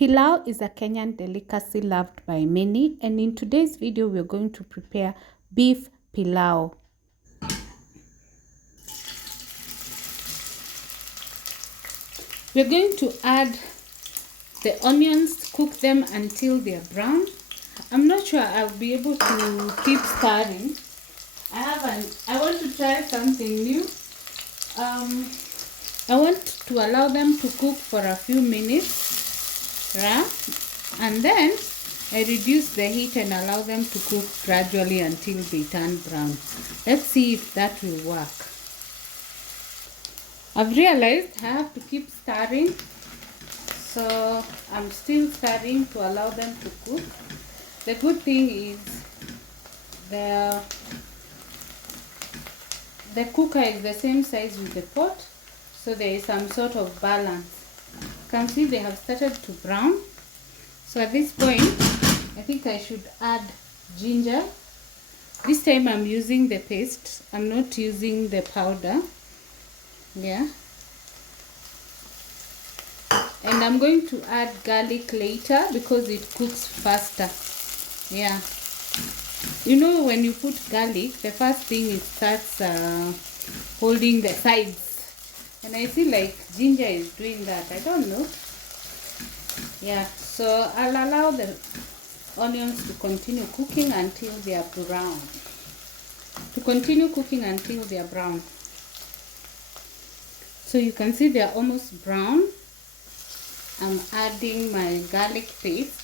Pilau is a Kenyan delicacy loved by many, and in today's video we're going to prepare beef pilau. We're going to add the onions, cook them until they're brown. I'm not sure I'll be able to keep stirring. I want to try something new. I want to allow them to cook for a few minutes, right? And then I reduce the heat and allow them to cook gradually until they turn brown. Let's see if that will work. I've realized I have to keep stirring, so I'm still stirring to allow them to cook. The good thing is the cooker is the same size with the pot, so there is some sort of balance. You can see they have started to brown. So at this point, I think I should add ginger. This time I'm using the paste. I'm not using the powder. Yeah. And I'm going to add garlic later because it cooks faster. Yeah. You know, when you put garlic, the first thing it starts holding the sides. And I feel like ginger is doing that. I don't know. Yeah, so I'll allow the onions to continue cooking until they are brown. So you can see they are almost brown. I'm adding my garlic paste.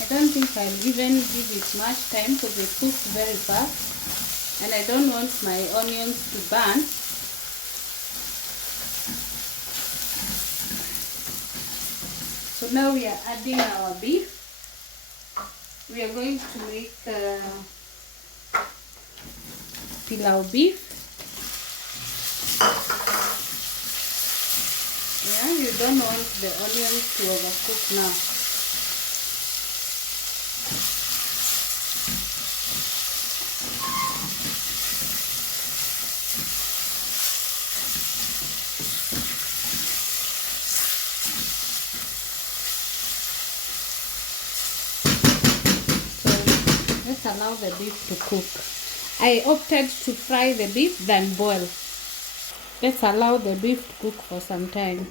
I don't think I'll even give it much time because it cooks very fast and I don't want my onions to burn. So now we are adding our beef. We are going to make pilau beef. Yeah, you don't want the onions to overcook now. Let's allow the beef to cook. I opted to fry the beef than boil. Let's allow the beef to cook for some time.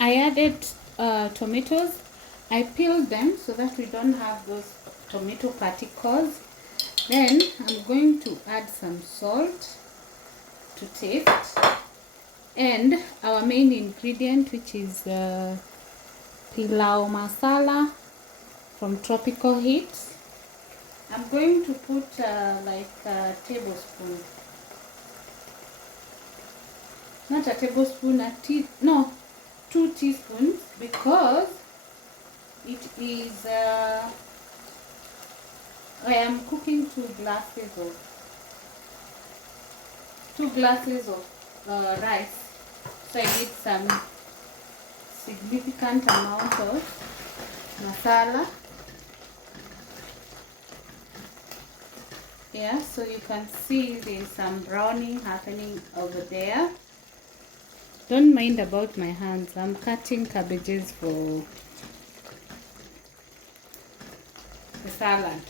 I added tomatoes. I peeled them so that we don't have those tomato particles. Then I'm going to add some salt to taste. And our main ingredient, which is Pilau masala from Tropical Heat. I'm going to put like a tablespoon. Not a tablespoon, 2 teaspoons, because it is I am cooking 2 glasses of rice, so I need some significant amount of masala. Yeah, so you can see there's some browning happening over there. Don't mind about my hands. I'm cutting cabbages for the salad.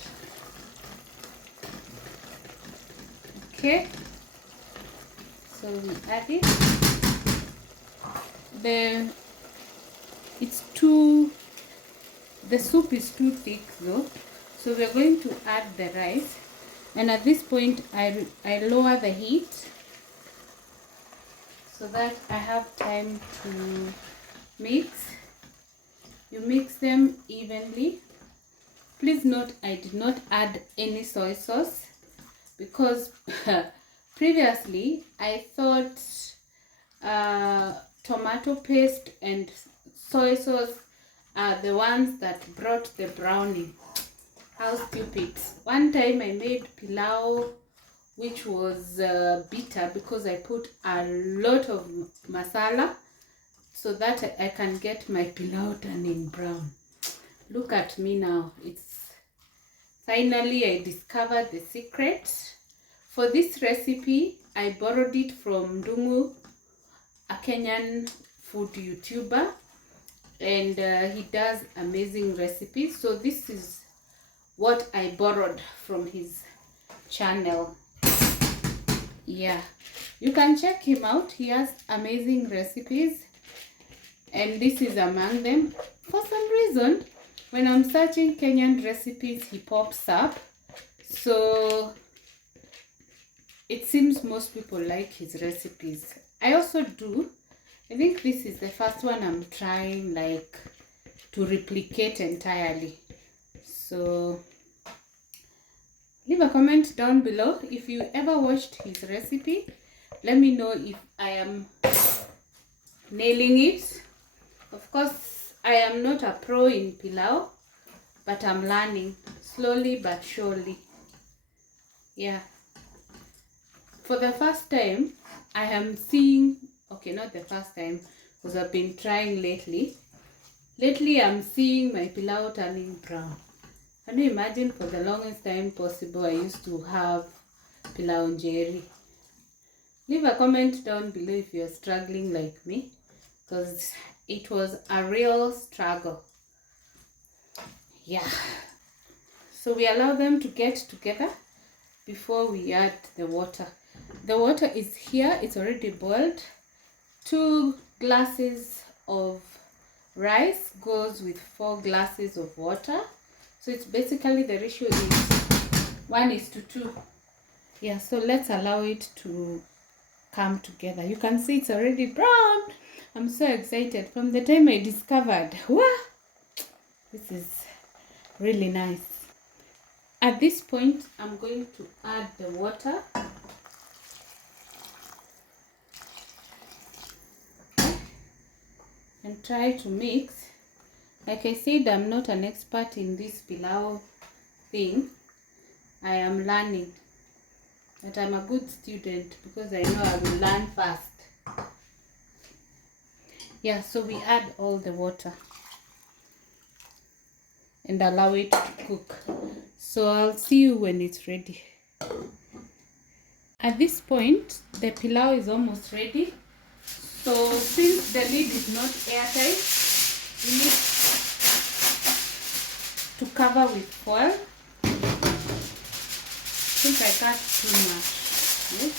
Okay, so we add it. The soup is too thick though, so we're going to add the rice. And at this point I lower the heat so that I have time to mix. You mix them evenly. Please note I did not add any soy sauce because previously I thought tomato paste and soy sauce are the ones that brought the browning. How stupid. One time I made pilau which was bitter because I put a lot of masala so that I can get my pilau turning brown. Look at me now. It's finally I discovered the secret For this recipe, I borrowed it from Dungu, a Kenyan food YouTuber, and he does amazing recipes. So this is what I borrowed from his channel. Yeah, you can check him out. He has amazing recipes, and this is among them. For some reason, when I'm searching Kenyan recipes, he pops up. So it seems most people like his recipes. I also do. I think this is the first one I'm trying like to replicate entirely. So leave a comment down below if you ever watched his recipe. Let me know if I am nailing it. Of course, I am not a pro in pilau, but I'm learning slowly but surely. Yeah. For the first time, I am seeing, okay, not the first time, because I've been trying lately. Lately, I'm seeing my pilau turning brown. Can you imagine? For the longest time possible, I used to have pilau njeri. Leave a comment down below if you're struggling like me, because it was a real struggle. Yeah. So we allow them to get together before we add the water. The water is here, it's already boiled. 2 glasses of rice goes with 4 glasses of water. So it's basically the ratio is 1:2. Yeah, so let's allow it to come together. You can see it's already brown. I'm so excited from the time I discovered. Wow, this is really nice. At this point, I'm going to add the water. And try to mix. Like I said, I'm not an expert in this pilau thing. I am learning. But I'm a good student because I know I will learn fast. Yeah, so we add all the water and allow it to cook. So I'll see you when it's ready. At this point, the pilau is almost ready. So since the lid is not airtight, we need to cover with foil. I think I cut too much. Yes.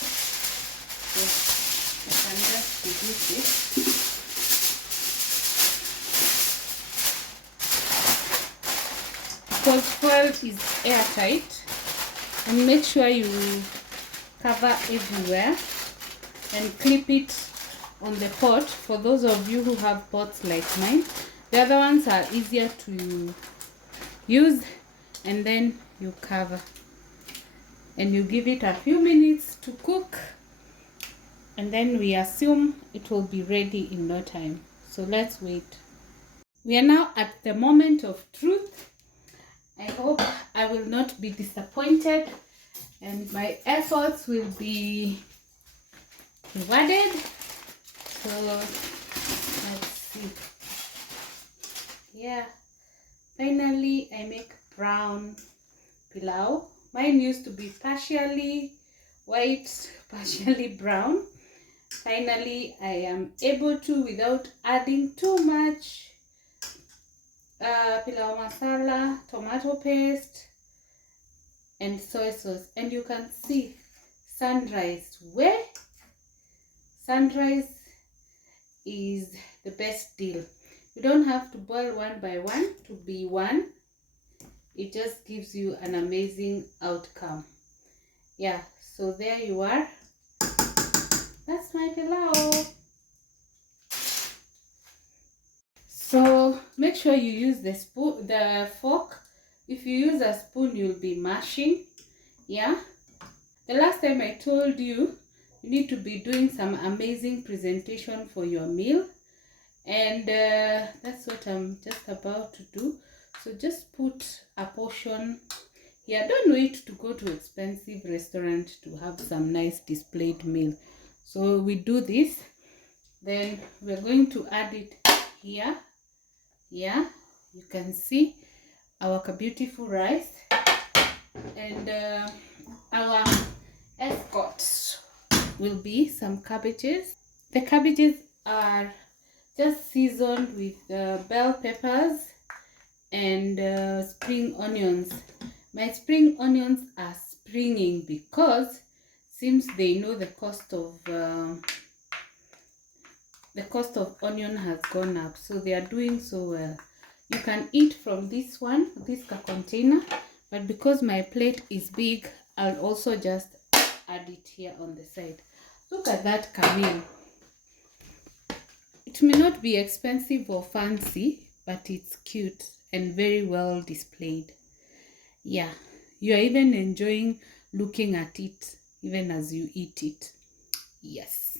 So I can just reduce it. Because foil is airtight, and make sure you cover everywhere and clip it on the pot. For those of you who have pots like mine, the other ones are easier to use, and then you cover and you give it a few minutes to cook, and then we assume it will be ready in no time. So let's wait. We are now at the moment of truth. I hope I will not be disappointed and my efforts will be rewarded. So let's see. Yeah, finally I make brown pilau. Mine used to be partially white, partially brown. Finally I am able to, without adding too much pilau masala, tomato paste and soy sauce. And you can see sunrise. Where sunrise is the best deal. You don't have to boil one by one to be one. It just gives you an amazing outcome. Yeah, so there you are. That's my pilau. So make sure you use the spoon, the fork. If you use a spoon, you'll be mashing. Yeah. The last time I told you, you need to be doing some amazing presentation for your meal. And that's what I'm just about to do. So just put a portion here. Don't wait to go to expensive restaurant to have some nice displayed meal. So we do this. Then we're going to add it here. Yeah, you can see our beautiful rice and our escort will be some cabbages. The cabbages are just seasoned with bell peppers and spring onions. My spring onions are springing because seems they know the cost of onion has gone up, so they are doing so well. You can eat from this container, but because my plate is big, I'll also just add it here on the side. Look at that carrot. It may not be expensive or fancy, but it's cute and very well displayed. Yeah, you are even enjoying looking at it even as you eat it. Yes.